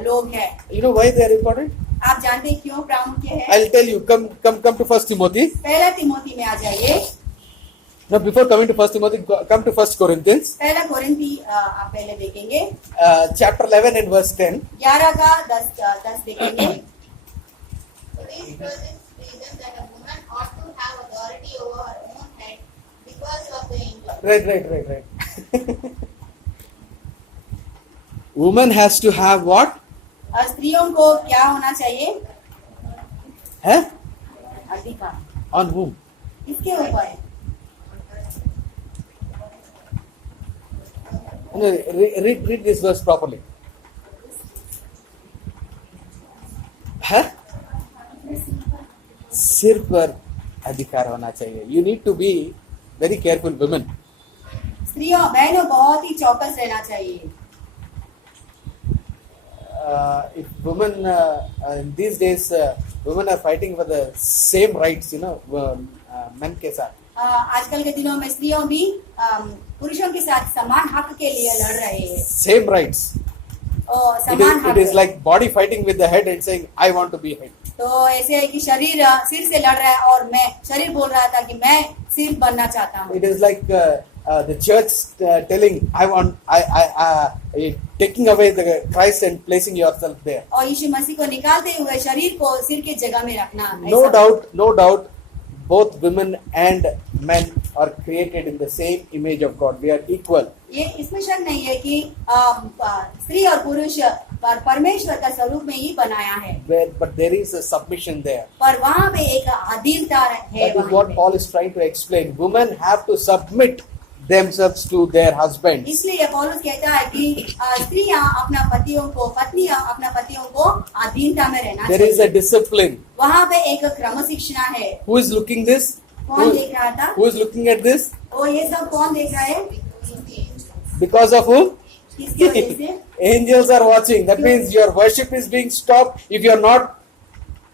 लोग हैं। You know why they are important? आप जानते हैं क्यों प्रामुख्य है? I'll tell you. Come to 1 Timothy. पहला तिमोथी में आ जाइए। Now, before coming to 1 Timothy, come to 1 Corinthians, पहला कोरिन्थी आप पहले देखेंगे, chapter 11 and verse 10. 11 का 10 देखेंगे। For these reasons that a woman ought to have authority over her own head because of the angel. Right. Woman has to have what? स्त्रियों को क्या होना चाहिए? Huh? अधिकार। On whom? किसके ऊपर? No, read this verse properly. Huh? सिर पर अधिकार होना चाहिए. You need to be very careful, women. स्त्रियों बहनों बहुत ही चौकस रहना चाहिए। If women in these days, women are fighting for the same rights, you know, men के साथ. आजकल के दिनों में स्त्रियों भी पुरुषों के साथ समान हक के लिए लड़ रहे हैं। Same rights. और समान हक। It is like body fighting with the head and saying, I want to be head. तो ऐसे है कि शरीर सिर से लड़ रहा है और मैं शरीर बोल रहा था कि मैं सिर बनना चाहता हूँ। It is like the church telling, taking away the Christ and placing yourself there. और यीशु मसीह को निकालते हुए शरीर को सिर के जगह में रखना। No doubt, both women and men are created in the same image of God. We are equal. ये इसमें शक नहीं है कि स्त्री और पुरुष परमेश्वर का स्वरूप में ही बनाया है। But there is a submission there. पर वहाँ पे एक अधीनता है। That is what Paul is trying to explain. Women have to submit themselves to their husbands. इसलिए पौलुस कहता है कि स्त्रियां पत्नियां अपना पतियों को अधीनता में रहना There is a चाहिए। discipline. वहाँ पे एक क्रम शिक्षा है। Who is looking this? कौन देख रहा था? Who is looking at this? वो ये सब कौन देख रहा है? Because of whom? किसकी वजह से? Angels are watching. That means your worship is being stopped if you are not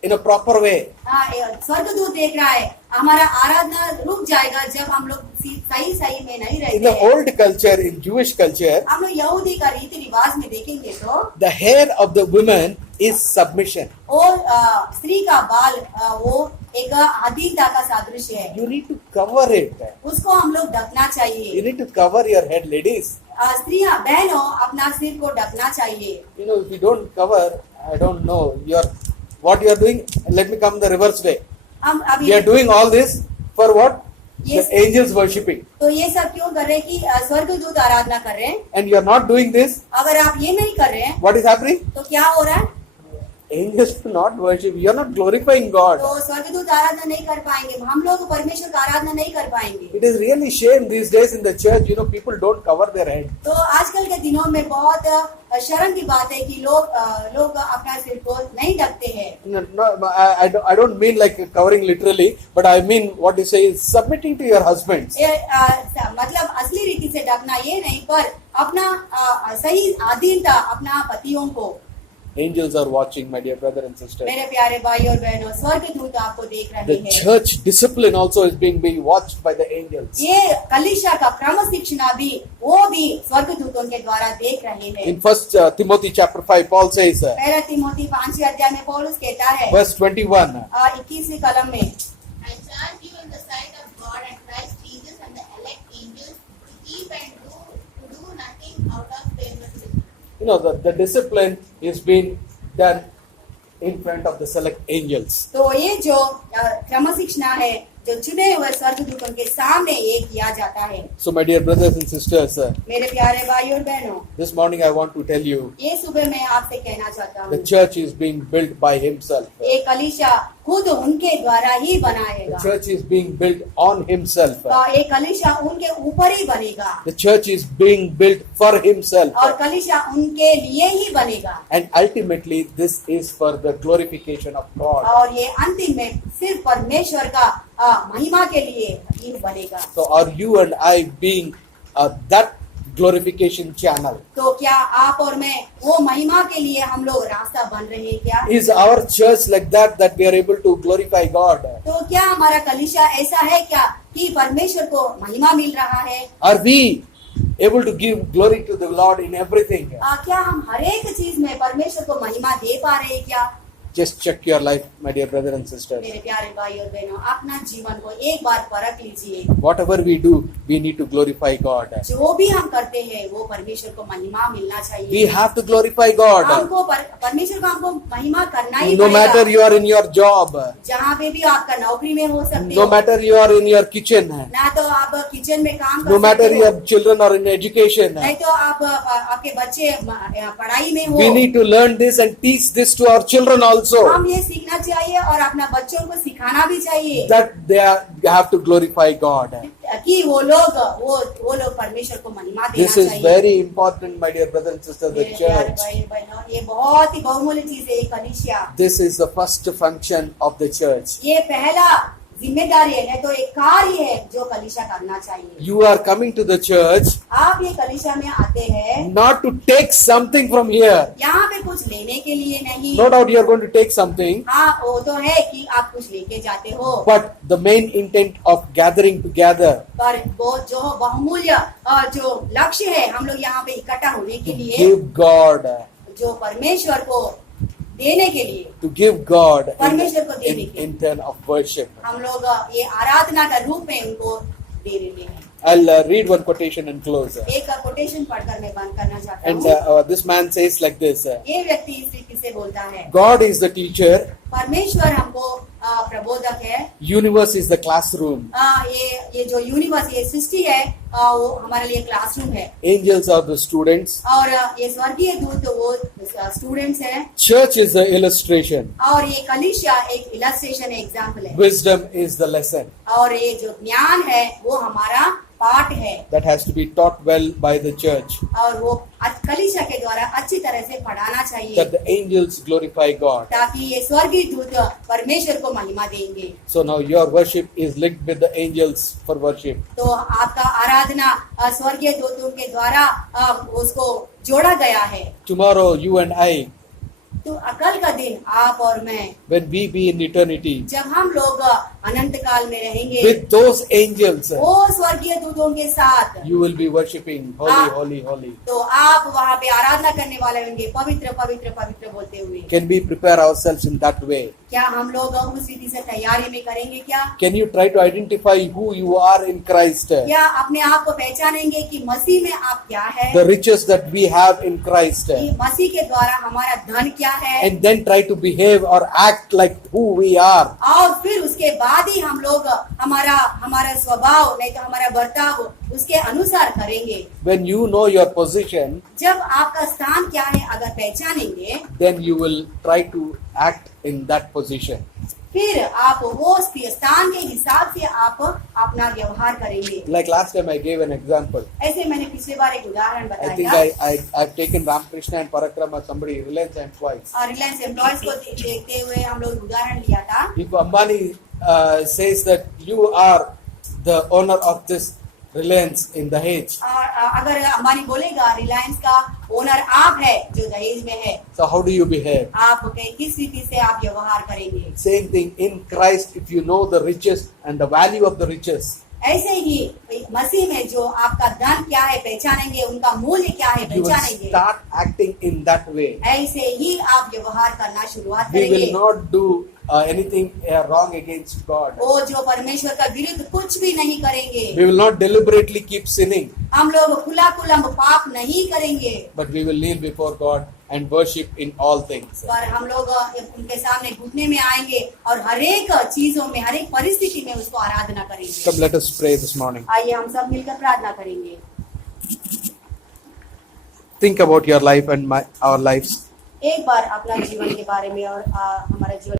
in a proper way. स्वर्गदूत देख रहा है हमारा आराधना रुक जाएगा जब हम लोग सही में नहीं In the रहते। old culture, in Jewish culture, हम लोग यहूदी का रीति रिवाज में देखेंगे तो the hair of the woman is submission. और स्त्री का बाल वो एक अधीनता का सादृश्य है। You need to cover it. उसको हम लोग ढकना You चाहिए। need to cover your head, ladies. स्त्रियां बहनों अपना सिर को ढकना चाहिए। You know, if you don't cover, I don't know, what you are doing. Let me come the reverse way. हम अभी You are doing all this for what? Yes. The angels worshipping. तो ये सब क्यों कर रहे हैं कि स्वर्गदूत आराधना कर रहे हैं? And you are not doing this. अगर आप ये नहीं कर रहे हैं What is happening? तो क्या हो रहा है? Angels do not worship. You are not glorifying God. तो स्वर्गदूत आराधना नहीं कर पाएंगे, हम लोग परमेश्वर का आराधना नहीं कर पाएंगे। It is really shame these days in the church. You know, people don't cover their head. तो आजकल के दिनों में बहुत शर्म की बात है कि लोग अपना सिर को नहीं ढकते हैं। No, I don't mean like covering literally, but I mean what you say is submitting to your husbands. मतलब असली रीति से ढकना ये नहीं, पर अपना सही अधीनता अपना पतियों को। Angels are watching, my dear brother and sister. मेरे प्यारे भाई और बहनों, स्वर्गदूत आपको देख रहे The हैं। church discipline also is being watched by the angels. ये कलीसिया का क्रम शिक्षा भी वो भी स्वर्गदूतों के द्वारा देख रहे हैं। In 1 Timothy chapter 5, Paul says, पहला तिमोथी 5 अध्याय में पौलुस कहता है verse 21, 21वीं कलम में, I charge you in the sight of God and Christ Jesus and the elect angels to keep and to do nothing out of favoritism. you know, the discipline is being done in front of the select angels. तो ये जो क्रम शिक्षा है जो चुने हुए स्वर्गदूतों के सामने ये किया जाता है। So my dear brothers and sisters, मेरे प्यारे भाई और बहनों, this morning I want to tell you, ये सुबह मैं आपसे कहना चाहता the हूँ, church is being built by himself. ये कलीसिया खुद उनके द्वारा ही The बनाएगा। church is being built on himself. तो ये कलीसिया उनके ऊपर ही बनेगा The church is being built for himself. और कलीसिया उनके लिए ही बनेगा। And ultimately, this is for the glorification of God. और ये अंतिम में सिर्फ परमेश्वर का महिमा के लिए ही बनेगा। So, are you and I being that glorification channel? तो क्या आप और मैं वो महिमा के लिए हम लोग रास्ता बन रहे हैं क्या? Is our church like that we are able to glorify God? तो क्या हमारा कलीसिया ऐसा है क्या कि परमेश्वर को महिमा मिल रहा है? Are we able to give glory to the Lord in everything? क्या हम हर एक चीज में परमेश्वर को महिमा दे पा रहे हैं क्या? Just check your life, my dear brothers and sisters. मेरे प्यारे भाई और बहनों, अपना जीवन को एक बार परख लीजिए। Whatever we do, we need to glorify God. जो भी हम करते हैं वो परमेश्वर को महिमा मिलना We चाहिए। have to glorify God. हमको परमेश्वर को हमको महिमा करना ही No matter पड़ेगा। you are in your job, जहाँ पे भी आपका नौकरी में हो सकते no हो, matter you are in your kitchen, ना तो आप किचन में काम no कर matter सकते हो, your children are in education, नहीं तो आप आपके बच्चे पढ़ाई में हो। we need to learn this and teach this to our children also. हम ये सीखना चाहिए और अपना बच्चों को सिखाना भी चाहिए That they have to glorify God. कि वो लोग परमेश्वर को महिमा देना This is चाहिए। very important, my dear brothers and sisters, the मेरे प्यारे church. भाई बहनों, ये बहुत ही बहुमूल्य चीज है ये कलीसिया। This is the first function of the church. ये पहला जिम्मेदारी है, तो एक कार्य है जो कलीसिया करना चाहिए। You are coming to the church आप ये कलीसिया में आते हैं not to take something from here. यहाँ पे कुछ लेने के लिए नहीं। No doubt you are going to take something, हाँ, वो तो है कि आप कुछ लेके जाते हो, but the main intent of gathering together, पर वो जो बहुमूल्य जो लक्ष्य है हम लोग यहाँ पे इकट्ठा होने के लिए, give God, जो परमेश्वर को देने के लिए, to give God परमेश्वर को देने in, के in turn of worship. हम लोग ये आराधना का रूप में उनको दे रहे हैं। I'll read one quotation and close. एक कोटेशन पढ़कर मैं बंद करना चाहता And हूँ। this man says like this, ये व्यक्ति इस रीति से बोलता है, God is the teacher, परमेश्वर हमको प्रबोधक है, universe is the classroom, ये जो यूनिवर्स ये सृष्टि है वो हमारे लिए क्लासरूम है, angels are the students, और ये स्वर्गीय दूत वो स्टूडेंट्स हैं, church is the illustration, और ये कलीसिया एक इलस्ट्रेशन है, एग्जाम्पल है, wisdom is the lesson और ये जो ज्ञान है वो हमारा पाठ है, that has to be taught well by the church, और वो कलीसिया के द्वारा अच्छी तरह से पढ़ाना चाहिए that the angels glorify God. ताकि ये स्वर्गीय दूत परमेश्वर को महिमा देंगे। So now your worship is linked with the angels for worship. तो आपका आराधना स्वर्गीय दूतों के द्वारा उसको जोड़ा गया है। Tomorrow you and I, तो कल का दिन आप और मैं, when we be in eternity, जब हम लोग अनंत काल में रहेंगे with those angels, वो स्वर्गीय दूतों के साथ, you will be worshipping holy, holy, holy. तो आप वहाँ पे आराधना करने वाले होंगे, पवित्र पवित्र पवित्र बोलते हुए। Can we prepare ourselves in that way? क्या हम लोग उस रीति से तैयारी में करेंगे क्या? Can you try to identify who you are in Christ? क्या अपने आप को पहचानेंगे कि मसीह में आप क्या है, The riches that we have in Christ. कि मसीह के द्वारा हमारा धन क्या है, And then try to behave or act like who we are. और फिर उसके बाद ही हम लोग हमारा स्वभाव नहीं तो हमारा बर्ताव उसके अनुसार करेंगे। When you know your position, जब आपका स्थान क्या है अगर पहचानेंगे, then you will try to act in that position. फिर आप वो स्थान के हिसाब से आप अपना व्यवहार करेंगे। Like last time I gave an example. ऐसे मैंने पिछले बार एक उदाहरण I think बताया। I've taken Ramakrishna and Parakrama, somebody, Reliance employees. और रिलायंस एम्प्लॉयज को देखते हुए हम लोग उदाहरण लिया था। If Ambani says that you are the owner of this Reliance in Dahej, और अगर अंबानी बोलेगा रिलायंस का ओनर आप है जो दहेज में है, so how do you behave? आप किस रीति से आप व्यवहार करेंगे? Same thing in Christ, if you know the riches and the value of the riches, ऐसे ही मसीह में जो आपका धन क्या है पहचानेंगे, उनका मूल्य क्या है you will पहचानेंगे, start acting in that way. ऐसे ही आप व्यवहार करना शुरुआत We करेंगे। will not do anything wrong against God. वो जो परमेश्वर का विरुद्ध कुछ भी नहीं करेंगे। We will not deliberately keep sinning, हम लोग खुला पाप नहीं करेंगे, but we will kneel before God and worship in all things. पर हम लोग उनके सामने घुटने में आएंगे और हर एक चीजों में हर एक परिस्थिति में उसको आराधना करेंगे। Come, let us pray this morning. आइए हम सब मिलकर प्रार्थना करेंगे। Think about your life and our lives. एक बार अपना जीवन के बारे में और हमारा जीवन